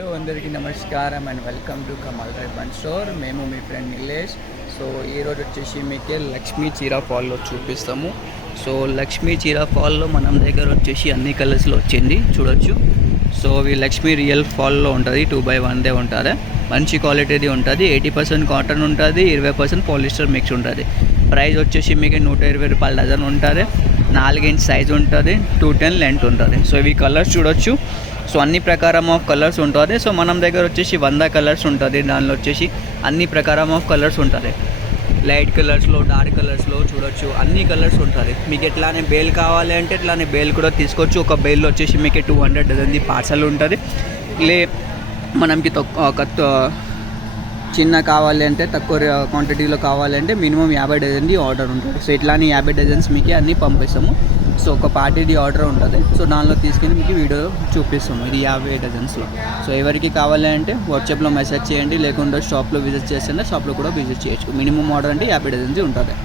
Hello అందరికీ నమస్కారం and welcome to Kamal రేపన్ స్టోర్. మేము మీ ఫ్రెండ్ నిలేష్. సో ఈరోజు వచ్చేసి మీకే లక్ష్మీ చీర ఫాల్లో చూపిస్తాము. సో లక్ష్మీ చీర ఫాల్లో మనం దగ్గర వచ్చేసి అన్ని కలర్స్లో వచ్చింది చూడొచ్చు. సో ఈ లక్ష్మీ రియల్ ఫాల్లో ఉంటుంది, 2x1 ఉంటుంది. మంచి క్వాలిటీది ఉంటుంది. 80% కాటన్ ఉంటుంది, 20% పాలిస్టర్ మిక్స్ ఉంటుంది. ప్రైస్ వచ్చేసి మీకు 120 రూపాయల డజన్ ఉంటుంది. 4 ఇంచ్ సైజ్ ఉంటుంది, 210 లెంత్ ఉంటుంది. సో ఇవి కలర్స్ చూడొచ్చు. సో అన్ని ప్రకారం ఆఫ్ కలర్స్ ఉంటుంది. సో మనం దగ్గర వచ్చేసి 100 కలర్స్ ఉంటుంది. దానిలో వచ్చేసి అన్ని ప్రకారం ఆఫ్ కలర్స్ ఉంటుంది. లైట్ కలర్స్లో, డార్క్ కలర్స్లో చూడొచ్చు. అన్ని కలర్స్ ఉంటుంది. మీకు ఎట్లానే బేల్ కావాలి అంటే ఇట్లానే బేల్ కూడా తీసుకోవచ్చు. ఒక బేల్లో వచ్చేసి మీకు 200 డజన్ది పార్సల్ ఉంటుంది. మనకి చిన్న కావాలి అంటే తక్కువ క్వాంటిటీలో కావాలంటే మినిమం 50 డజన్ది ఆర్డర్ ఉంటుంది. సో ఇట్లానే 50 డజన్స్ మీకు అన్నీ పంపిస్తాము. సో ఒక పార్టీది ఆర్డర్ ఉంటుంది. సో దానిలో తీసుకెళ్ళి మీకు వీడియో చూపిస్తాము. ఇది 50 డజన్స్లో. సో ఎవరికి కావాలి అంటే వాట్సాప్లో మెసేజ్ చేయండి, లేకుంటే షాప్లో విజిట్ చేస్తే షాప్లో కూడా విజిట్ చేయొచ్చు. మినిమం ఆర్డర్ అంటే 50 డజన్స్ ఉంటుంది.